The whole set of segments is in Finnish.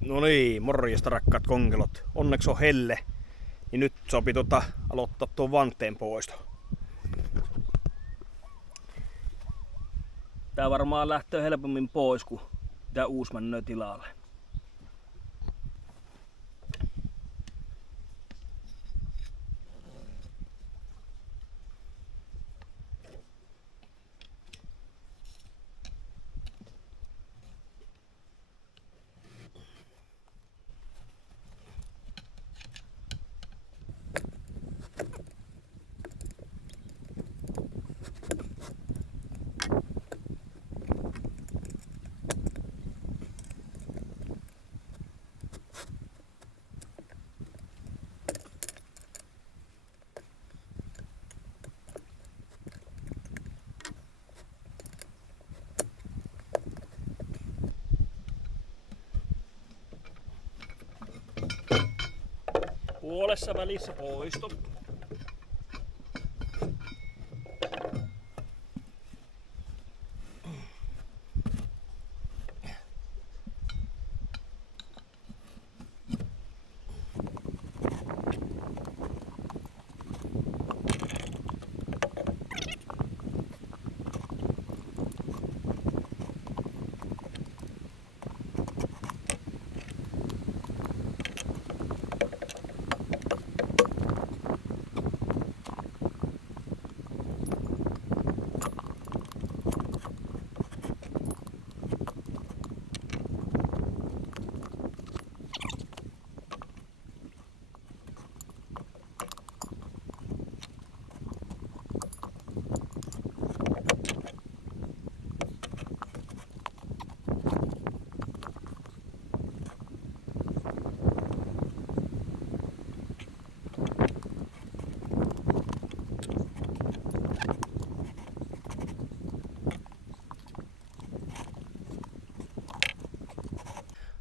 No niin, morjesta rakkaat konkelot. Onneksi on helle. Niin nyt sopii aloittaa tuon vanteen poisto. Tää varmaan lähtee helpommin pois, kun tää uusi mennö tilalle. Puolessa välissä poisto.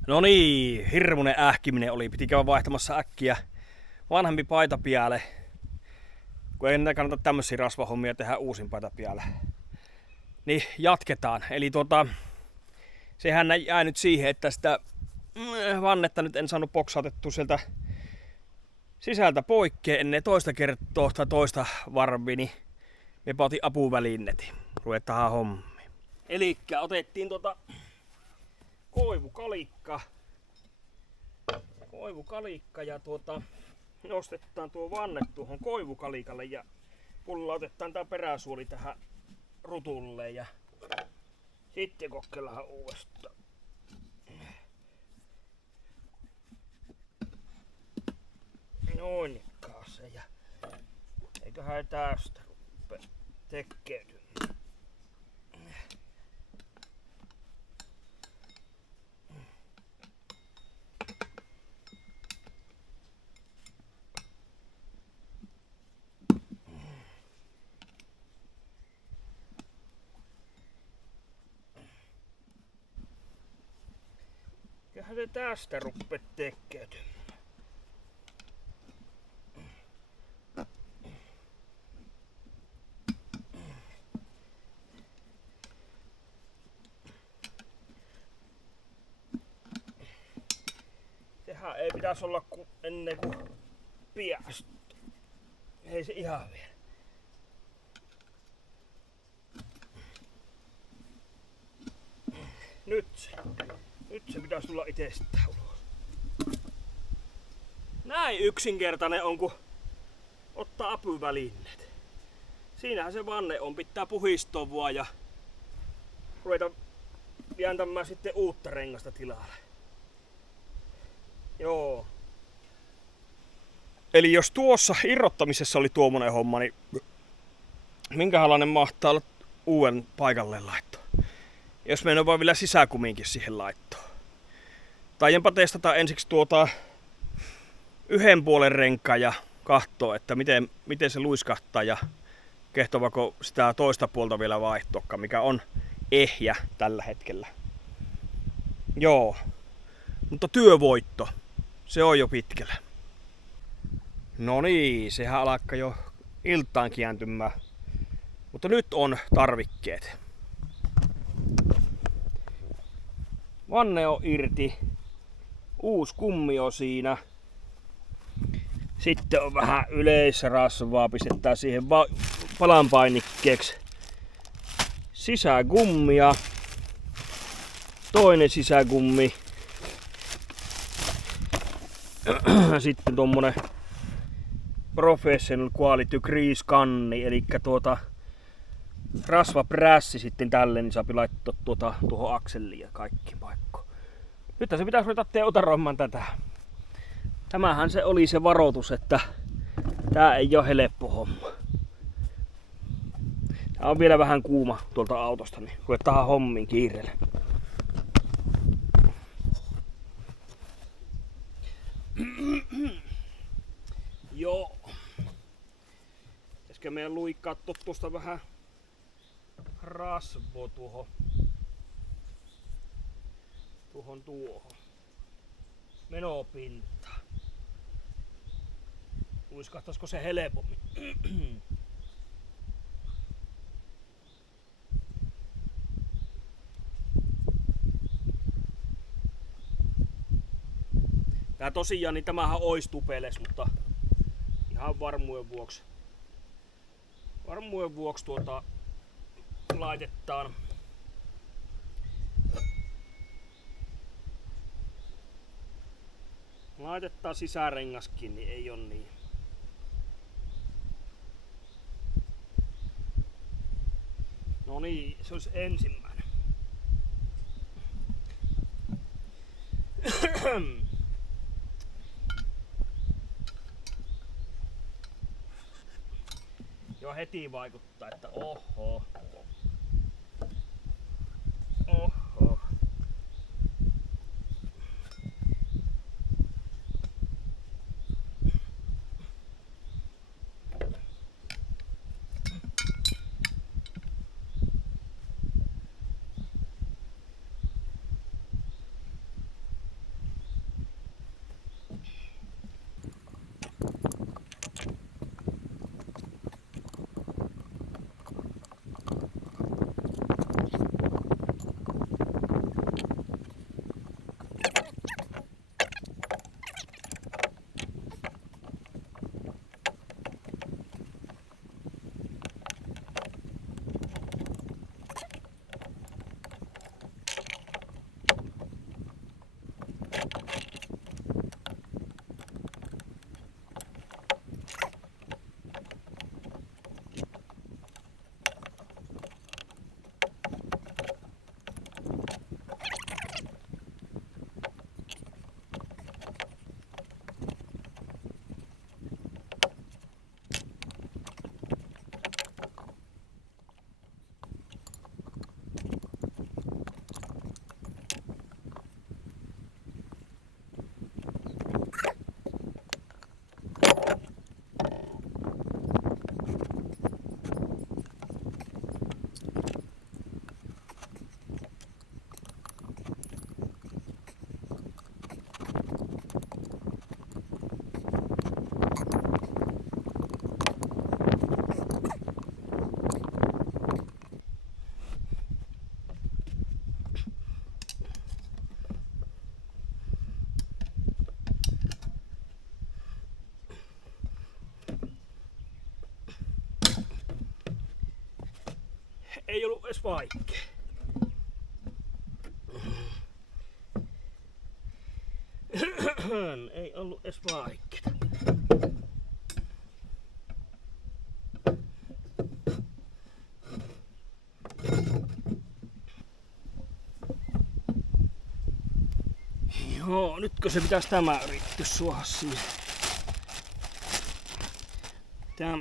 No niin, hirmunen ähkiminen oli. Piti käydä vaihtamassa äkkiä vanhempi paita pialle. Kun ei enää kannata tämmösiä rasvahommia tehdä uusin paita pialle. Niin jatketaan. Eli sehän jää nyt siihen, että sitä vannetta nyt en saanut boksautettua sieltä sisältä poikkeen ennen toista kertaa tai toista varvia, niin me otin apuvälineet. Ruvetaan hommiin. Elikkä otettiin koivukalikka ja nostetaan tuo vanne tuohon koivukalikalle ja pullautetaan tää peräsuoli tähän rutulle ja sitten kokeillaan uudestaan. Noinkaan se ja eiköhän tästä rupea tekeytymään. Eiköhän se tästä rupea tekeytymään. Sehän ei pitäisi olla ennen kuin piastuu. Ei se ihan vielä. Nyt se pitäisi tulla itsestään ulos. Näin yksinkertainen on, kun ottaa apuvälineet. Siinähän se vanne on. Pitää puhistaa vaan ja ruveta jääntämään sitten uutta rengasta tilalle. Joo. Eli jos tuossa irrottamisessa oli tuommoinen homma, niin minkälainen mahtaa olla uuden paikalle laitto? Jos meidän on vaan vielä sisäkumiinkin siihen laittoon. Taianpa testata ensiksi yhden puolen renkaan ja kahtoo, että miten se luiskahtaa ja kehtovako sitä toista puolta vielä vaihtoakaan, mikä on ehjä tällä hetkellä. Joo, mutta työvoitto, se on jo pitkällä. No niin, sehän alkaa jo iltaan kääntymään. Mutta nyt on tarvikkeet. Vanne on irti. Uusi kummio siinä. Sitten on vähän yleisrasvaa, pistetään siihen palanpainikkeeksi. Sisägummia. Toinen sisägummi. Sitten tommonen Professional Quality Grease kanni, eli rasvaprässi sitten tälle, niin saa laittaa tuohon akselliin ja kaikki paikkoon. Nyt se pitäisi ruveta otaroimaan tätä. Tämähän se oli se varoitus, että tää ei ole helppo homma. Tää on vielä vähän kuuma tuolta autosta, niin ruvetaan hommiin kiireellä. Joo. Pitäisikö meidän luikkaa tuosta vähän rasvo tuohon menopintaan. Luiskahtaisiko se helpommin? Tää tosiaan, niin tämähän ois tupeles, mutta ihan varmuuden vuoksi laitetaan sisärengaskin, niin ei oo niin. No niin, se olisi ensimmäinen. Jo heti vaikuttaa, että oho. Ei ollut edes vaikea. Ei ollut edes vaikeeta. Joo, nytkö se pitäisi tämä yrittää suoda siihen. Tämä.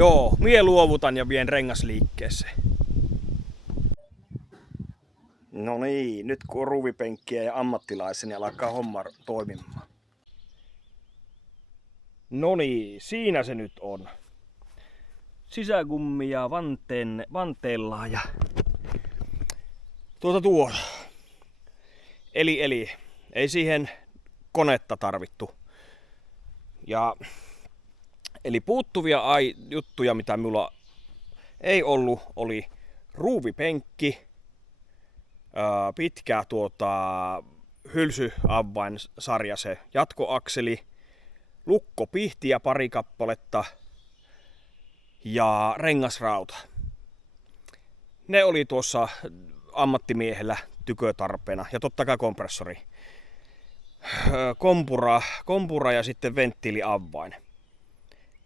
Joo, mie luovutan ja vien rengasliikkeeseen. No niin, nyt kun on ruuvipenkkiä ja ammattilaisia, niin alkaa homma toimimaan. No niin, siinä se nyt on. Sisäkummia vanteella ja tuo. Eli ei siihen konetta tarvittu. Ja eli puuttuvia juttuja, mitä mulla ei ollut, oli ruuvipenkki, pitkä hylsyavainsarja se jatkoakseli, lukkopihtiä pari kappaletta ja rengasrauta. Ne oli tuossa ammattimiehellä tykötarpeena ja totta kai kompressori. Kompura ja sitten venttiiliavain.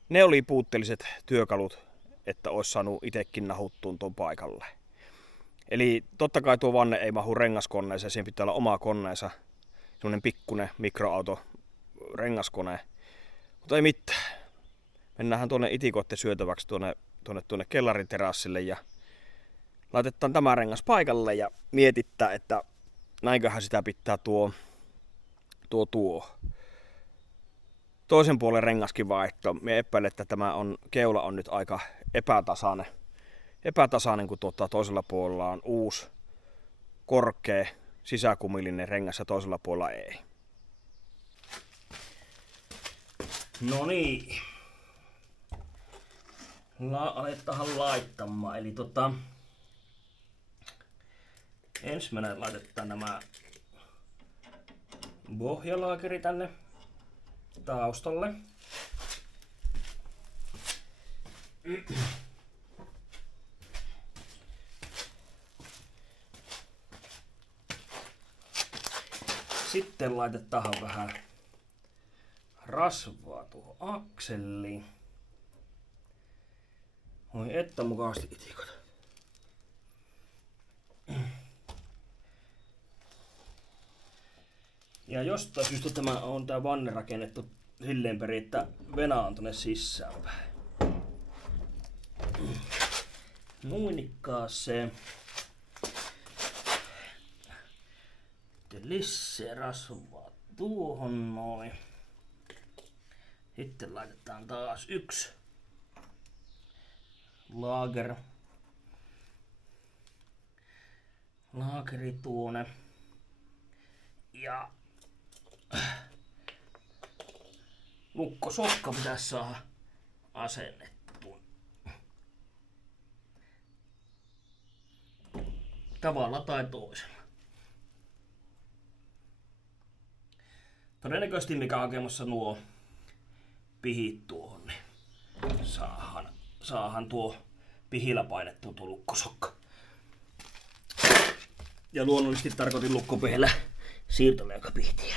Ne oli puutteelliset työkalut, että olisi saanut itsekin nahuttuun tuon paikalle. Eli totta kai tuo vanne ei mahu rengaskoneeseen, siinä pitää olla oma koneensa. Semmonen pikkunen mikroauto rengaskone. Mutta ei mitään. Mennään tuonne itikoitten syötäväksi tuonne kellarin terassille ja laitetaan tämä rengas paikalle ja mietittää, että näinköhän sitä pitää tuo toisen puolen rengaskin vaihto. Mie epäilen, että keula on nyt aika epätasainen, kun toisella puolella on uusi korkea sisäkumillinen rengas ja toisella puolella ei. No niin. Aletaan laittamaan. Eli ensimmäinen laitetaan nämä pohjalaakeri tänne taustalle. Sitten laitetaan vähän rasvaa tuohon akseliin. Oi että mukavasti itikot. Ja jostain syystä tämä vanne rakennettu silleen perin, että vena on tonne sisään päin. Noinikkaaseen. Lisää rasvaa tuohon noin. Sitten laitetaan taas yksi laakeri tuonne. Ja lukkosokka pitäisi saada asennettua. Tavalla tai toisella. Todennäköisesti mikä hakemassa nuo pihit tuohon, niin saahan tuo pihillä painettua tuo lukkosokka. Ja luonnollisesti tarkoitin lukkopihillä siirtoleikapihtiä.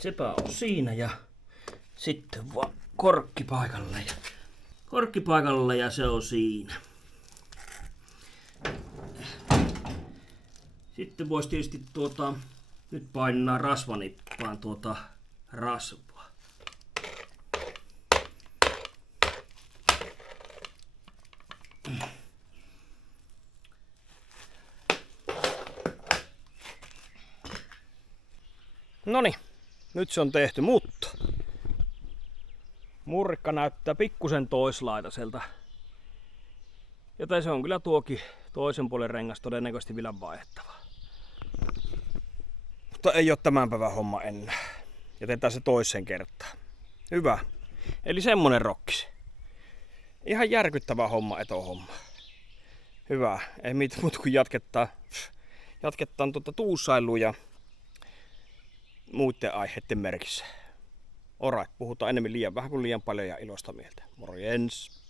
Sepä on siinä ja sitten vaan korkki paikalle ja se on siinä. Sitten voisi tietysti nyt painaa rasvanippaan rasvaa. Noniin. Nyt se on tehty, mutta murrikka näyttää pikkusen toislaitaiselta. Joten se on kyllä tuokin toisen puolen rengas todennäköisesti vielä vaihdettava. Mutta ei ole tämän päivän homma enää. Jätetään se toiseen kertaan. Hyvä. Eli semmonen rokkis. Ihan järkyttävä homma, etohomma. Hyvä, ei mitään muuta kuin jatketaan tuussailuja muiden aiheiden merkissä. Alright, puhutaan enemmän liian vähän kuin liian paljon ja ilosta mieltä. Morjens!